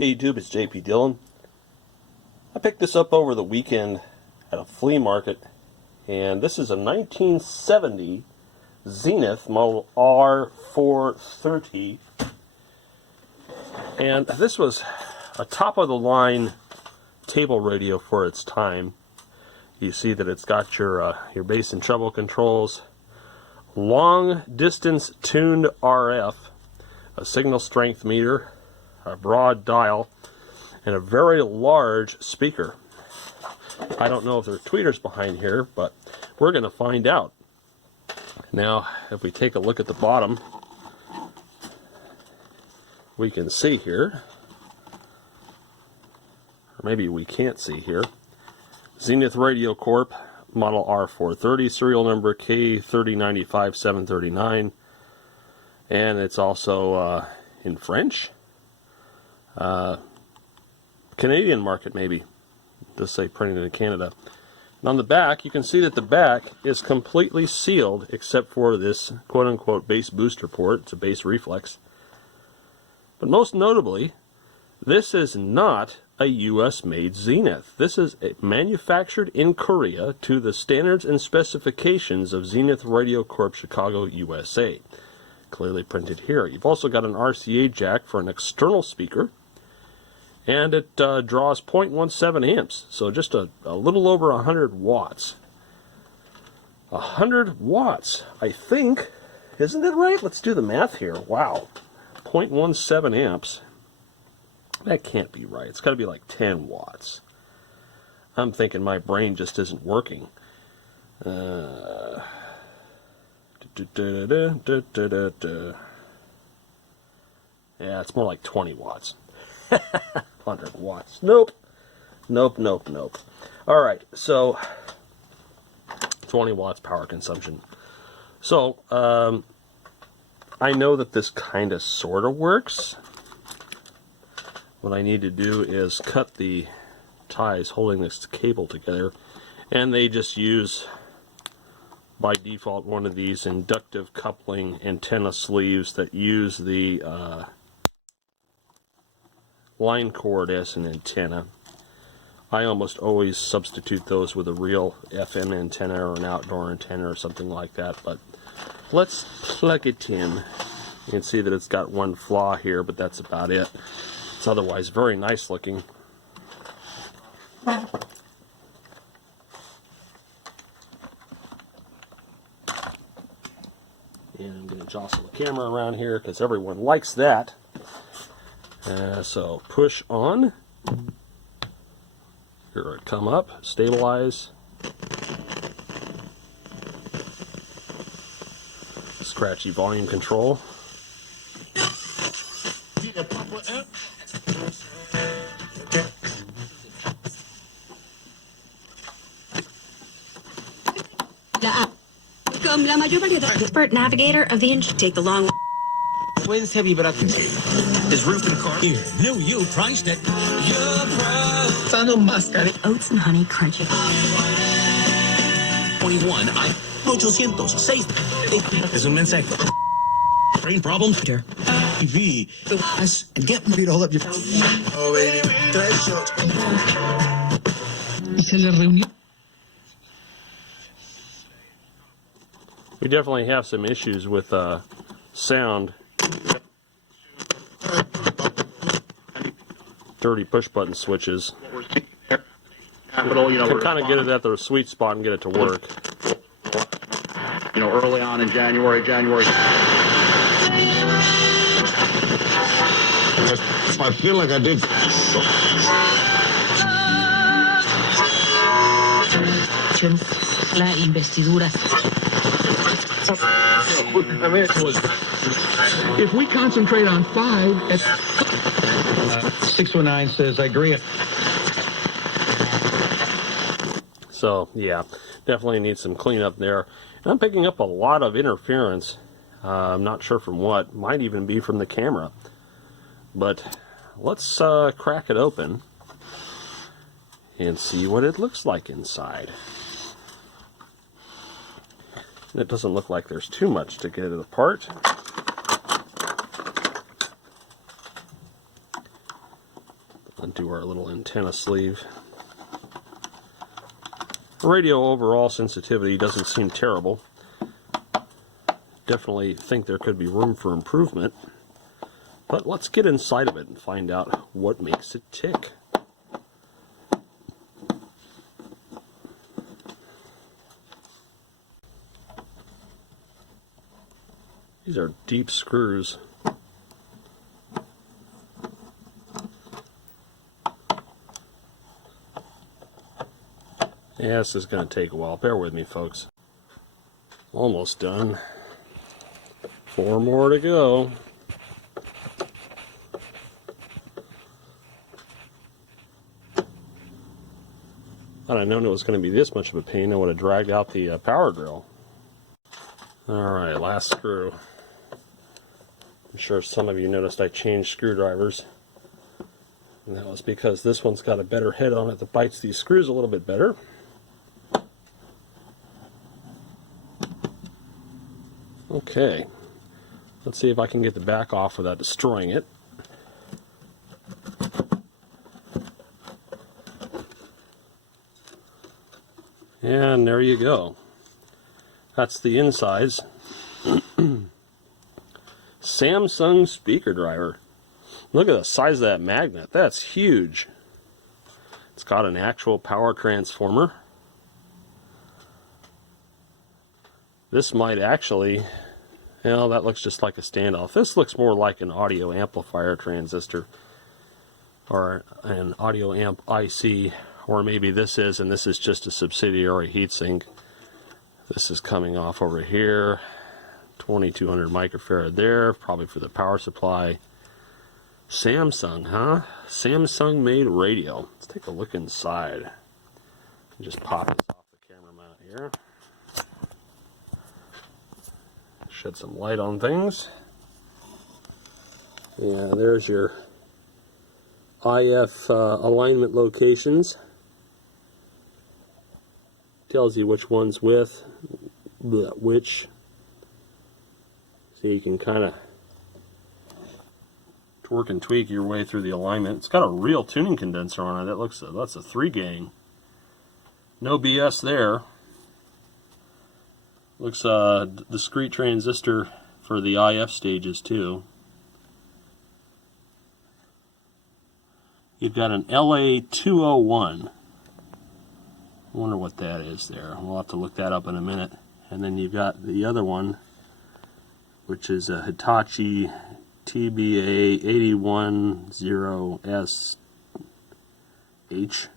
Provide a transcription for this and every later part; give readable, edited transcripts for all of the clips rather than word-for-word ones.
Hey YouTube, it's JP Dillon. I picked this up over the weekend at a flea market, and this is a 1970 Zenith model R430, and this was a top-of-the-line table radio for its time. You see that it's got your bass and treble controls, long-distance tuned RF, a signal strength meter, a broad dial, and a very large speaker. I don't know if there are tweeters behind here, but we're going to find out. Now, if we take a look at the bottom, we can see here, or maybe we can't see here, Zenith Radio Corp, model R430, serial number K3095739, and it's also in French. Canadian market, maybe. Just say printed in Canada. And on the back, you can see that the back is completely sealed except for this quote-unquote bass booster port. It's a bass reflex. But most notably, this is not a US-made Zenith. This is manufactured in Korea to the standards and specifications of Zenith Radio Corp, Chicago, USA. Clearly printed here. You've also got an RCA jack for an external speaker, and it draws 0.17 amps, so just a little over 100 watts. 100 watts, I think. Isn't it right? Let's do the math here. Wow. 0.17 amps. That can't be right. It's got to be like 10 watts. I'm thinking my brain just isn't working. Yeah, it's more like 20 watts. 100 watts. Nope. Nope, nope, nope. Alright, so 20 watts power consumption. So, I know that this kind of sort of works. What I need to do is cut the ties holding this cable together, and they just use, by default, one of these inductive coupling antenna sleeves that use the line cord as an antenna. I almost always substitute those with a real FM antenna or an outdoor antenna or something like that, but let's plug it in. You can see that it's got one flaw here, but that's about it. It's otherwise very nice looking. And I'm going to jostle the camera around here because everyone likes that. So push on. Here it come up, stabilize. Scratchy volume control. Expert navigator of the take the long When's heavy but His roof and car here. New you priced it. Sano mascara. Oats and honey crunchy. 21 806 es un mensaje. Brain problems. TV. And get me to hold up your. Oh baby, 3 shots. Se le reunió. We definitely have some issues with sound. Dirty push button switches. Can kind of get it at the sweet spot and get it to work. You know, early on in January. I feel like I did. La investidura. If we concentrate on 5 at 619 says I agree. So yeah, definitely needs some cleanup there. And I'm picking up a lot of interference. I'm not sure from what. Might even be from the camera. But let's crack it open and see what it looks like inside. It doesn't look like there's too much to get it apart. Undo our little antenna sleeve. Radio overall sensitivity doesn't seem terrible. Definitely think there could be room for improvement. But let's get inside of it and find out what makes it tick. These are deep screws. Yeah, this is going to take a while. Bear with me, folks. Almost done. 4 more to go. Had I known it was going to be this much of a pain, I would have dragged out the power drill. Alright, last screw. I'm sure some of you noticed I changed screwdrivers. And that was because this one's got a better head on it that bites these screws a little bit better. Okay, let's see if I can get the back off without destroying it. And there you go. That's the insides. Samsung speaker driver. Look at the size of that magnet. That's huge. It's got an actual power transformer. This might actually, well, that looks just like a standoff. This looks more like an audio amplifier transistor or an audio amp IC, or maybe this is, and this is just a subsidiary heatsink. This is coming off over here. 2200 microfarad there, probably for the power supply. Samsung, huh? Samsung made radio. Let's take a look inside. Just pop this off the camera mount here. Shed some light on things. Yeah, there's your IF alignment locations. Tells you which one's with which. So you can kind of twerk and tweak your way through the alignment. It's got a real tuning condenser on it. That's a 3-gain. No BS there. Looks discrete transistor for the IF stages too. You've got an LA201. I wonder what that is there. We'll have to look that up in a minute. And then you've got the other one, which is a Hitachi TBA 810SH.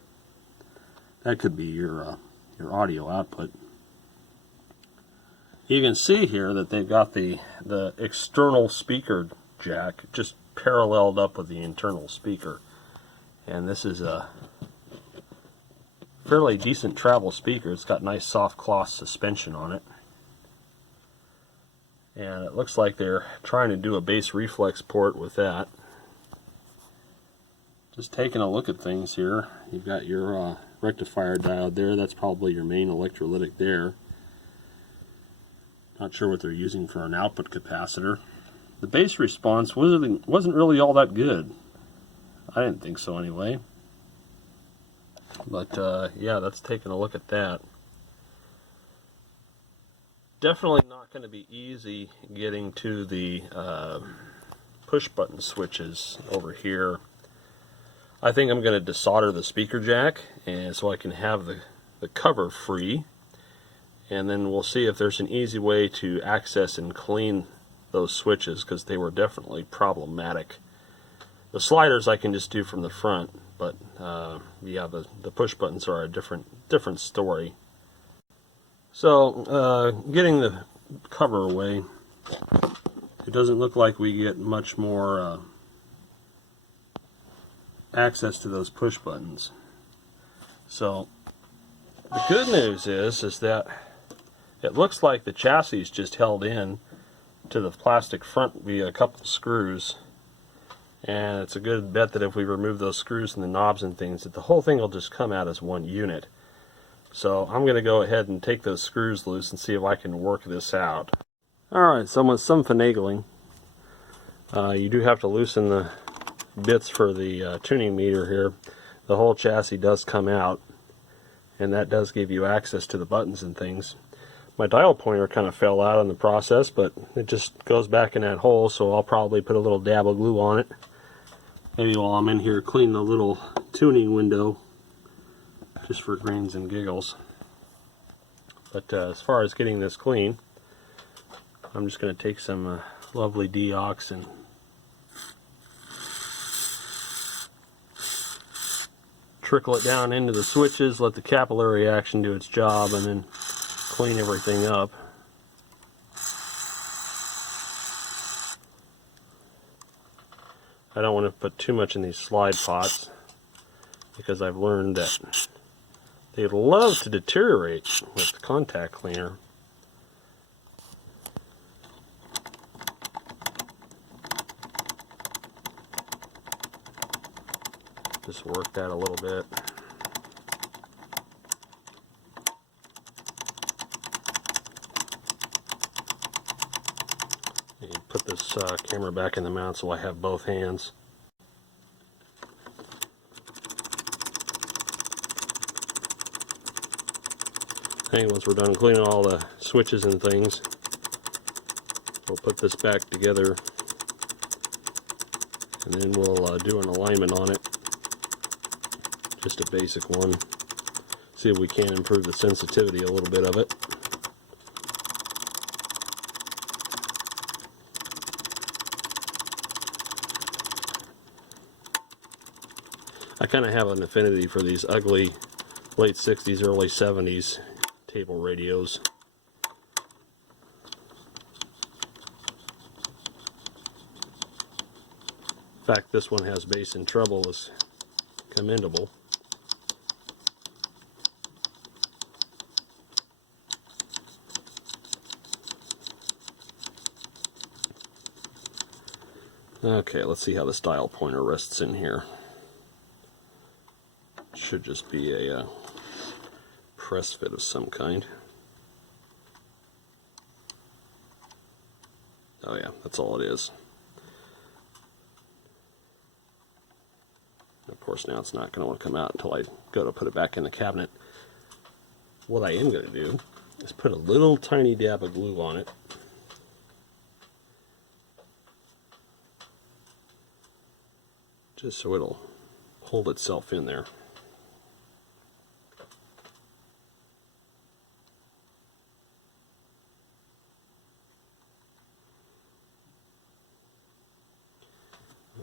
That could be your audio output. You can see here that they've got the external speaker jack just paralleled up with the internal speaker. And this is a fairly decent travel speaker. It's got nice soft cloth suspension on it. And it looks like they're trying to do a bass reflex port with that. Just taking a look at things here. You've got your rectifier diode there. That's probably your main electrolytic there. Not sure what they're using for an output capacitor. The bass response wasn't really all that good. I didn't think so anyway. But yeah, that's taking a look at that. Definitely not going to be easy getting to the push button switches over here. I think I'm going to desolder the speaker jack, and so I can have the cover free. And then we'll see if there's an easy way to access and clean those switches, because they were definitely problematic. The sliders I can just do from the front, but yeah, the push buttons are a different story. So getting the cover away, it doesn't look like we get much more access to those push buttons. So the good news is that it looks like the chassis is just held in to the plastic front via a couple of screws. And it's a good bet that if we remove those screws and the knobs and things, that the whole thing will just come out as one unit. So I'm going to go ahead and take those screws loose and see if I can work this out. Alright, so with some finagling, you do have to loosen bits for the tuning meter here, the whole chassis does come out, and that does give you access to the buttons and things. My dial pointer kind of fell out in the process, but it just goes back in that hole, so I'll probably put a little dab of glue on it. Maybe while I'm in here clean the little tuning window, just for grins and giggles. But as far as getting this clean, I'm just going to take some lovely deox and trickle it down into the switches, let the capillary action do its job, and then clean everything up. I don't want to put too much in these slide pots because I've learned that they love to deteriorate with contact cleaner. Just work that a little bit. And put this camera back in the mount so I have both hands. I think once we're done cleaning all the switches and things, we'll put this back together, and then we'll do an alignment on it. Just a basic one. See if we can improve the sensitivity a little bit of it. I kind of have an affinity for these ugly late 60s, early 70s table radios. The fact this one has bass and treble is commendable. Okay, let's see how this dial pointer rests in here. Should just be a press fit of some kind. Oh yeah, that's all it is. Of course now it's not going to want to come out until I go to put it back in the cabinet. What I am going to do is put a little tiny dab of glue on it. Just so it'll hold itself in there.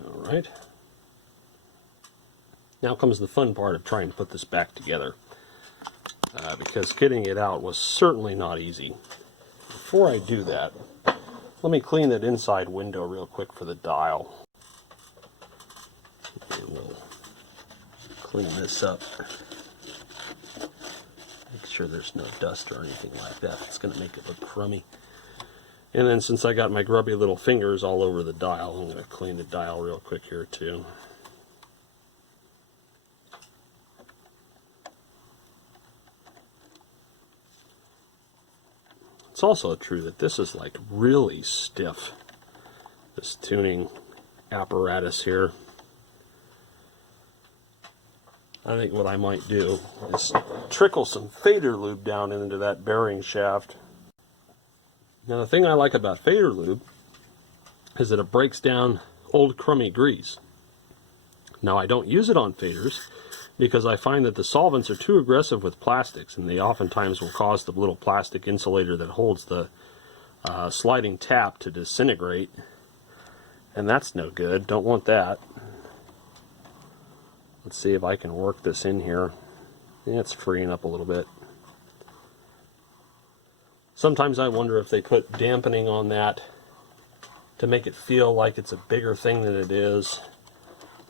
Alright. Now comes the fun part of trying to put this back together. Because getting it out was certainly not easy. Before I do that, let me clean that inside window real quick for the dial. And we'll clean this up. Make sure there's no dust or anything like that. It's going to make it look crummy. And then since I got my grubby little fingers all over the dial, I'm going to clean the dial real quick here too. It's also true that this is like really stiff, this tuning apparatus here. I think what I might do is trickle some fader lube down into that bearing shaft. Now the thing I like about fader lube is that it breaks down old crummy grease. Now I don't use it on faders because I find that the solvents are too aggressive with plastics, and they oftentimes will cause the little plastic insulator that holds the sliding tap to disintegrate, and that's no good. Don't want that. Let's see if I can work this in here. Yeah, it's freeing up a little bit. Sometimes I wonder if they put dampening on that to make it feel like it's a bigger thing than it is,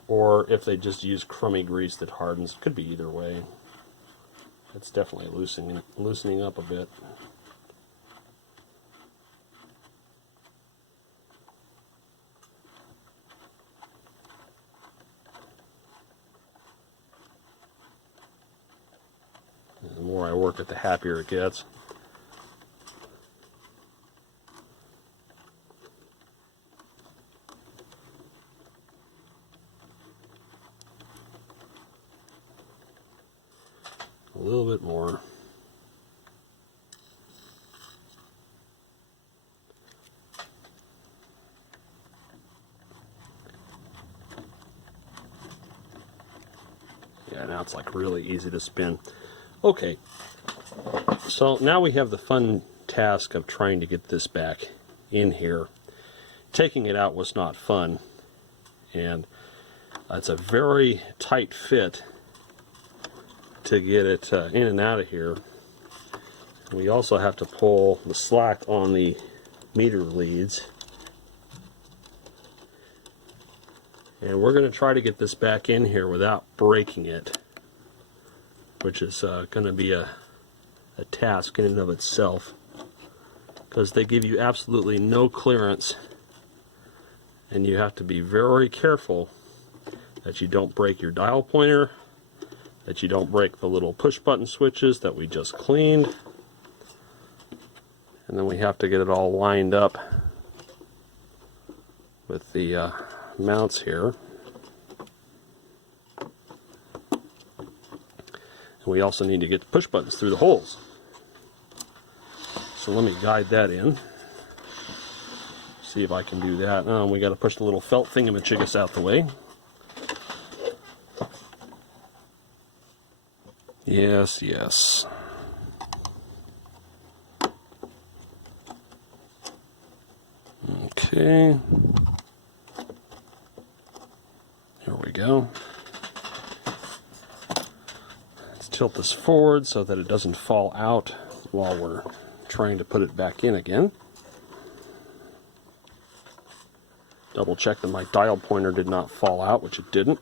or if they just use crummy grease that hardens. Could be either way. It's definitely loosening up a bit. And the more I work it, the happier it gets. A little bit more. Yeah, now it's like really easy to spin. Okay, so now we have the fun task of trying to get this back in here. Taking it out was not fun, and it's a very tight fit to get it in and out of here. We also have to pull the slack on the meter leads. And we're going to try to get this back in here without breaking it, which is going to be a task in and of itself, because they give you absolutely no clearance, and you have to be very careful that you don't break your dial pointer, that you don't break the little push button switches that we just cleaned. And then we have to get it all lined up with the mounts here. And we also need to get the push buttons through the holes. So let me guide that in. See if I can do that. We got to push the little felt thingamajiggas out the way. Yes, yes. Okay. Here we go. Let's tilt this forward so that it doesn't fall out while we're trying to put it back in again. Double check that my dial pointer did not fall out, which it didn't.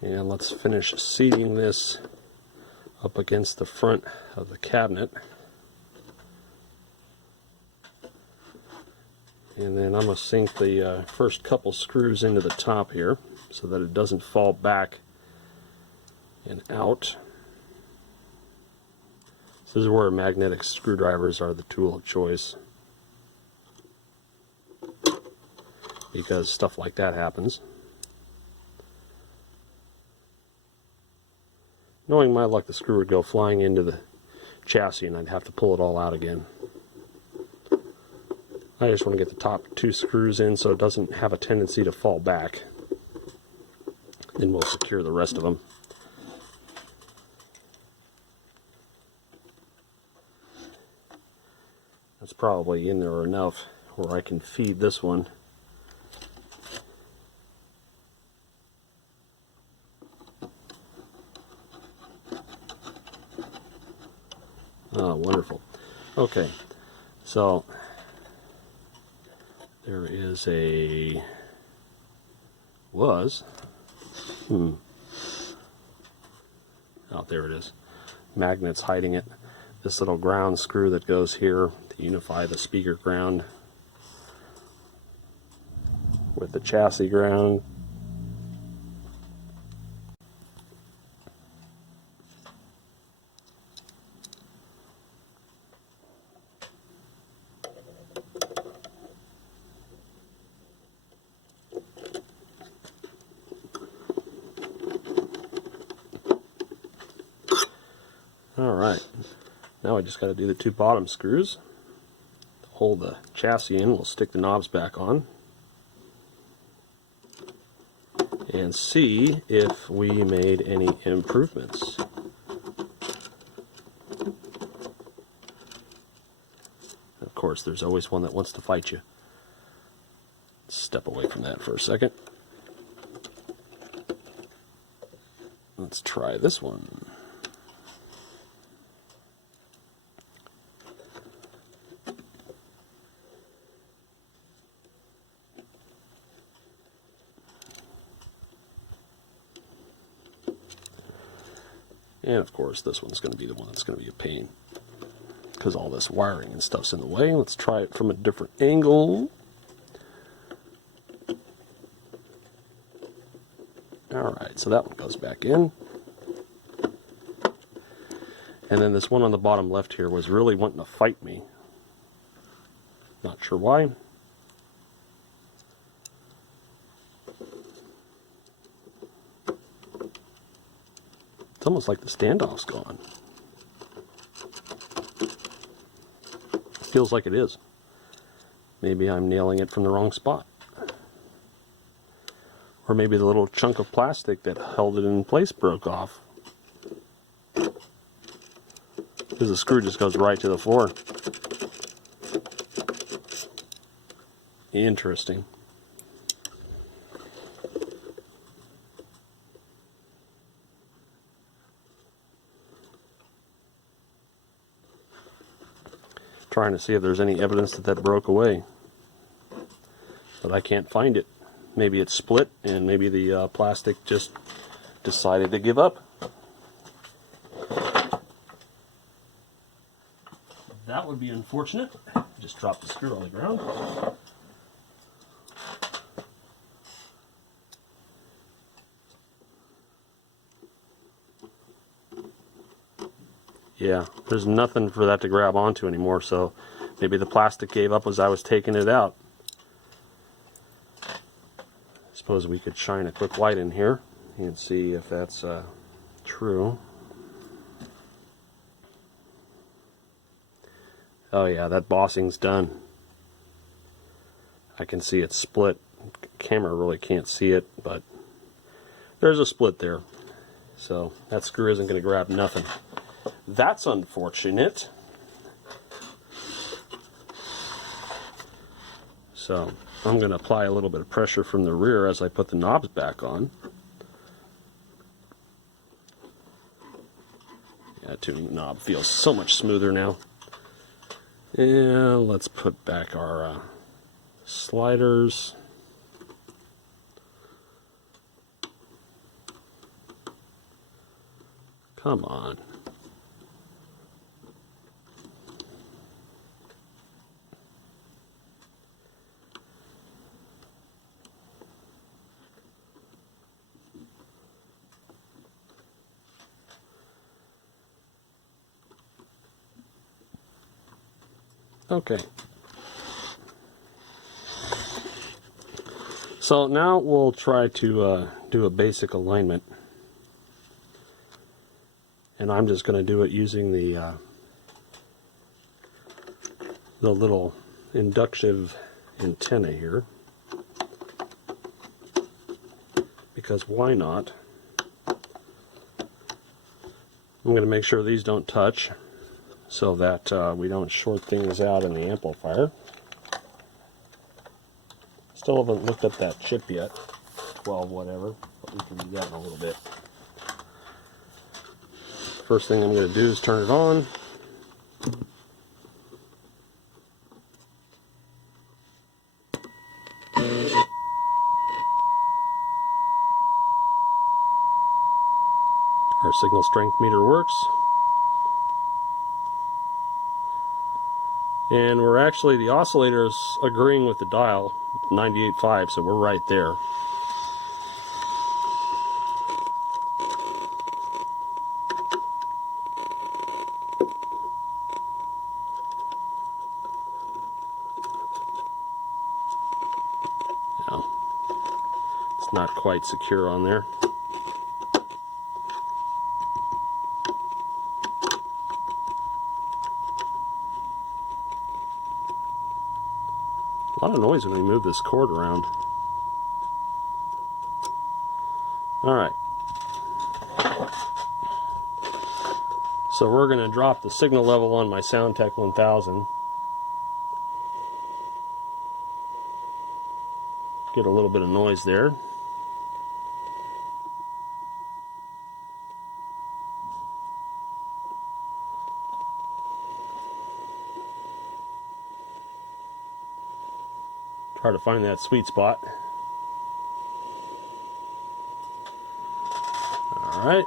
And let's finish seating this up against the front of the cabinet. And then I'm going to sink the first couple screws into the top here so that it doesn't fall back and out. This is where magnetic screwdrivers are the tool of choice, because stuff like that happens. Knowing my luck, the screw would go flying into the chassis and I'd have to pull it all out again. I just want to get the top two screws in so it doesn't have a tendency to fall back. Then we'll secure the rest of them. That's probably in there enough where I can feed this one. Oh, wonderful. Okay, so there is a oh, there it is. Magnets hiding it. This little ground screw that goes here to unify the speaker ground with the chassis ground. Alright, now I just got to do the two bottom screws to hold the chassis in. We'll stick the knobs back on and see if we made any improvements. Of course, there's always one that wants to fight you. Step away from that for a second. Let's try this one. And of course, this one's going to be the one that's going to be a pain, because all this wiring and stuff's in the way. Let's try it from a different angle. Alright, so that one goes back in. And then this one on the bottom left here was really wanting to fight me. Not sure why. almost like the standoff's gone. Feels like it is. Maybe I'm nailing it from the wrong spot. Or maybe the little chunk of plastic that held it in place broke off. Because the screw just goes right to the floor. Interesting. Trying to see if there's any evidence that that broke away, but I can't find it. Maybe it's split and maybe the plastic just decided to give up. That would be unfortunate. Just dropped the screw on the ground. Yeah, there's nothing for that to grab onto anymore, so maybe the plastic gave up as I was taking it out. I suppose we could shine a quick light in here and see if that's true. Oh yeah, that bossing's done. I can see it split. Camera really can't see it, but there's a split there. So that screw isn't going to grab nothing. That's unfortunate. So I'm going to apply a little bit of pressure from the rear as I put the knobs back on. Yeah, tuning knob feels so much smoother now. And let's put back our sliders. Come on. Okay. So now we'll try to do a basic alignment. And I'm just going to do it using the little inductive antenna here. Because why not? I'm going to make sure these don't touch, so that we don't short things out in the amplifier. Still haven't looked up that chip yet, 12 whatever, but we can do that in a little bit. First thing I'm going to do is turn it on. Our signal strength meter works. And we're actually, the oscillator is agreeing with the dial, 98.5, so we're right there. Now, it's not quite secure on there. A lot of noise when we move this cord around. Alright. So we're going to drop the signal level on my Soundtech 1000. Get a little bit of noise there. Try to find that sweet spot. Alright.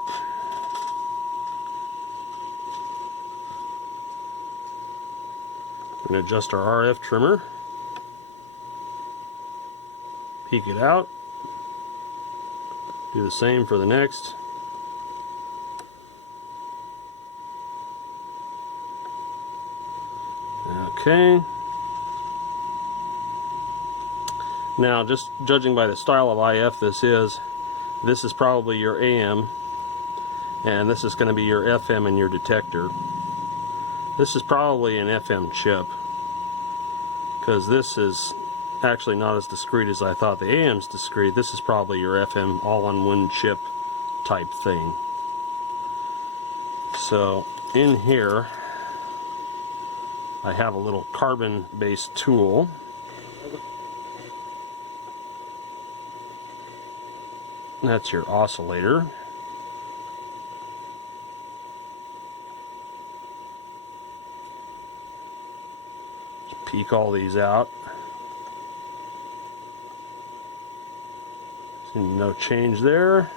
We're going to adjust our RF trimmer. Peek it out. Do the same for the next. Okay. Now, just judging by the style of IF this is probably your AM, And this is going to be your FM and your detector. This is probably an FM chip, because this is actually not as discrete as I thought. The AM's discrete. This is probably your FM all-on-one chip type thing. So in here I have a little carbon-based tool. That's your oscillator. Just peek all these out. See, no change there.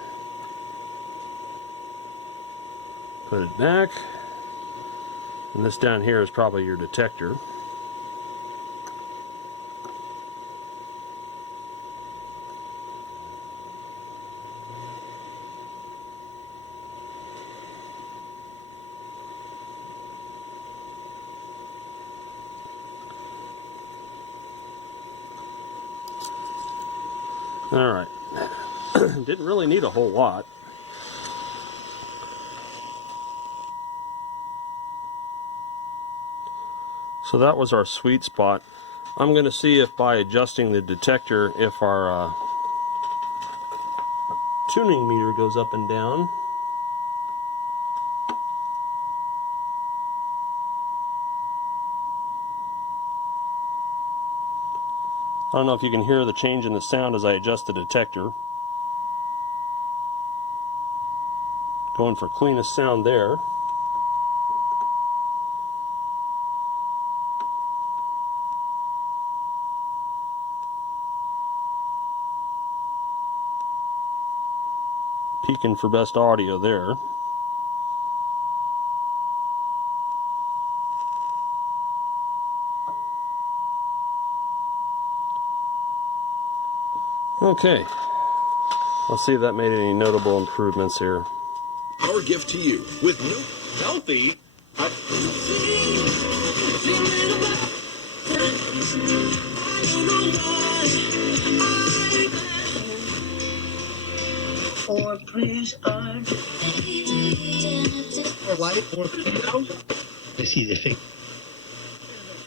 Put it back. And this down here is probably your detector. Alright. Didn't really need a whole lot. So that was our sweet spot. I'm going to see if by adjusting the detector, if our tuning meter goes up and down. I don't know if you can hear the change in the sound as I adjust the detector. Going for cleanest sound there. Peeking for best audio there. Okay, let's see if that made any notable improvements here. Our gift to you with new healthy. Or please, or life, or to see the thing.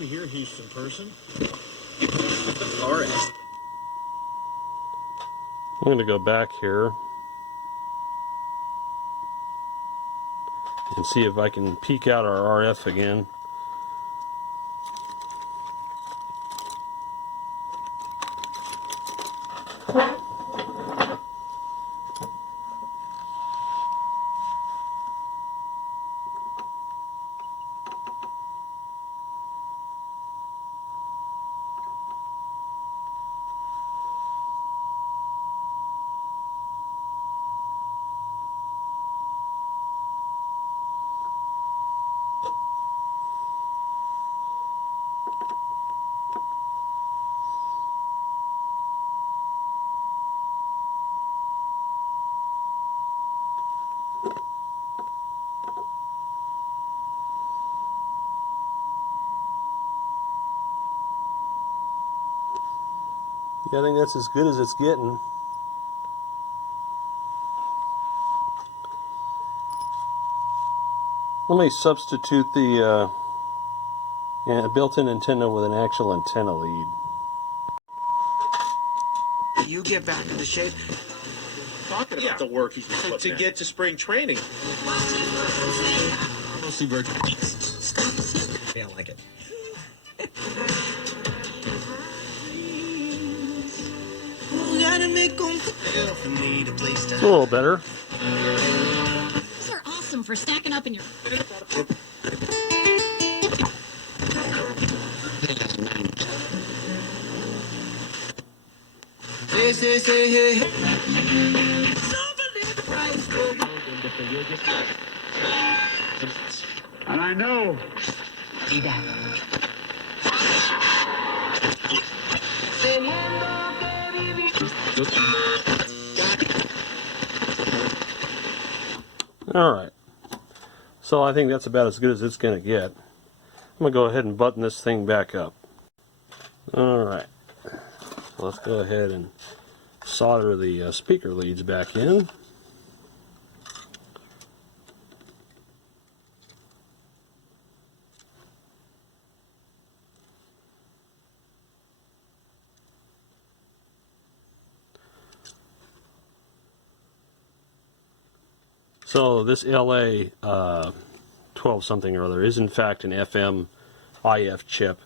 We hear Houston person. RS. I'm going to go back here and see if I can peek out our RF again. Yeah, I think that's as good as it's getting. Let me substitute the built-in antenna with an actual antenna lead. You get back into shape. Talking about the work he's To get to spring training. mostly virgin. Yeah, I like it. It's a little better. These are awesome for stacking up in your... And I know. Alright. So I think that's about as good as it's going to get. I'm going to go ahead and button this thing back up. Alright. Let's go ahead and solder the speaker leads back in. So this LA 12 something or other is in fact an FM IF chip.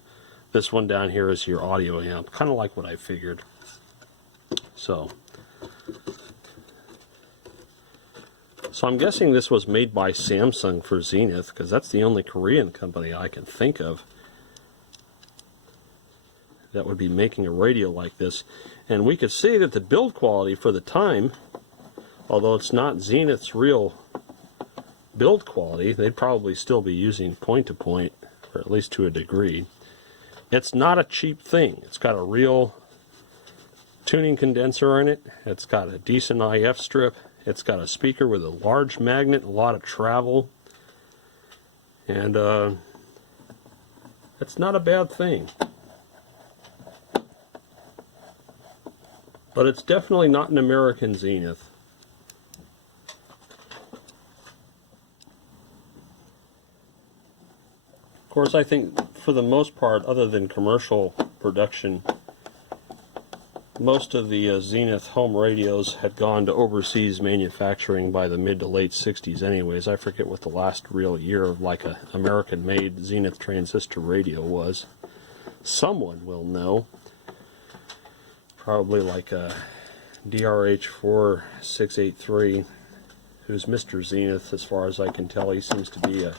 This one down here is your audio amp, kind of like what I figured. So I'm guessing this was made by Samsung for Zenith, because that's the only Korean company I can think of that would be making a radio like this. And we could see that the build quality for the time, although it's not Zenith's real build quality, they'd probably still be using point-to-point, or at least to a degree. It's not a cheap thing. It's got a real tuning condenser in it. It's got a decent IF strip. It's got a speaker with a large magnet, a lot of travel. And it's not a bad thing. But it's definitely not an American Zenith. Of course, I think for the most part, other than commercial production, most of the Zenith home radios had gone to overseas manufacturing by the mid to late 60s anyways. I forget what the last real year of like a American-made Zenith transistor radio was. Someone will know. Probably like a DRH4683, who's Mr. Zenith as far as I can tell. He seems to be a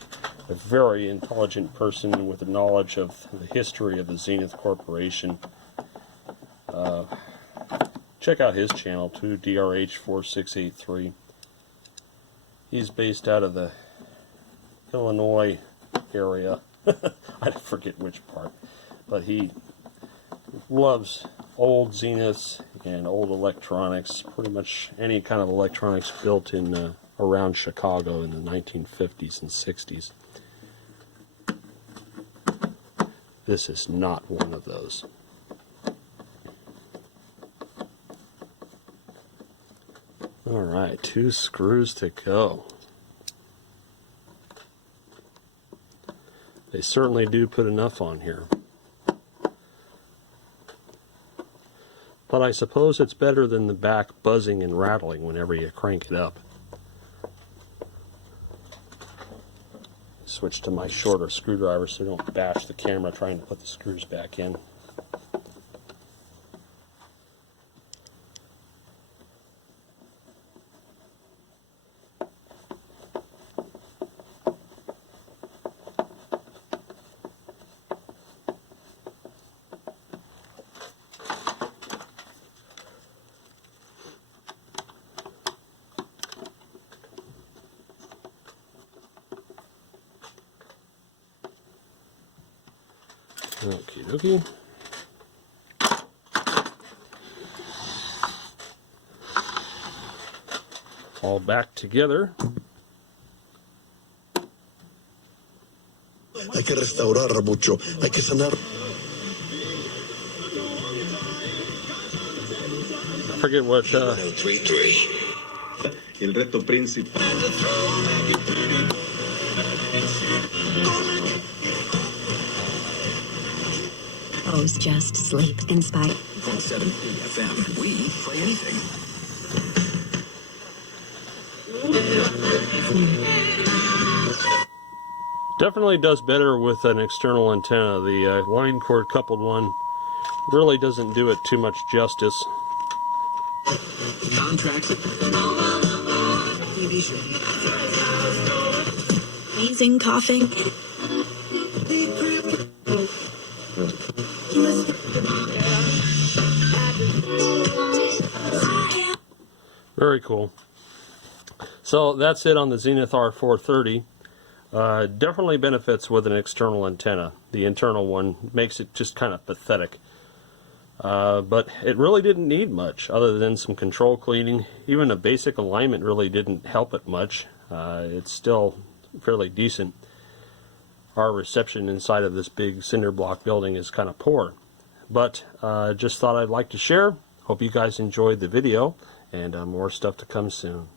very intelligent person with a knowledge of the history of the Zenith Corporation. Check out his channel too, DRH4683. He's based out of the Illinois area. I forget which part, but he loves old Zeniths and old electronics, pretty much any kind of electronics built in around Chicago in the 1950s and 60s. This is not one of those. Alright, 2 screws to go. They certainly do put enough on here. But I suppose it's better than the back buzzing and rattling whenever you crank it up. Switch to my shorter screwdriver so I don't bash the camera trying to put the screws back in. Okie dokie. All back together. Hay que restaurar, Rabucho. Hay que sanar. I forget what. 33. El reto principal. Just sleep in spite. 7 FM. We play anything. Definitely does better with an external antenna. The line cord coupled one really doesn't do it too much justice. Contracts. Amazing coughing. Very cool. So that's it on the Zenith R430. Definitely benefits with an external antenna. The internal one makes it just kind of pathetic. But it really didn't need much other than some control cleaning. Even a basic alignment really didn't help it much. It's still fairly decent. Our reception inside of this big cinder block building is kind of poor. But just thought I'd like to share. Hope you guys enjoyed the video, and more stuff to come soon.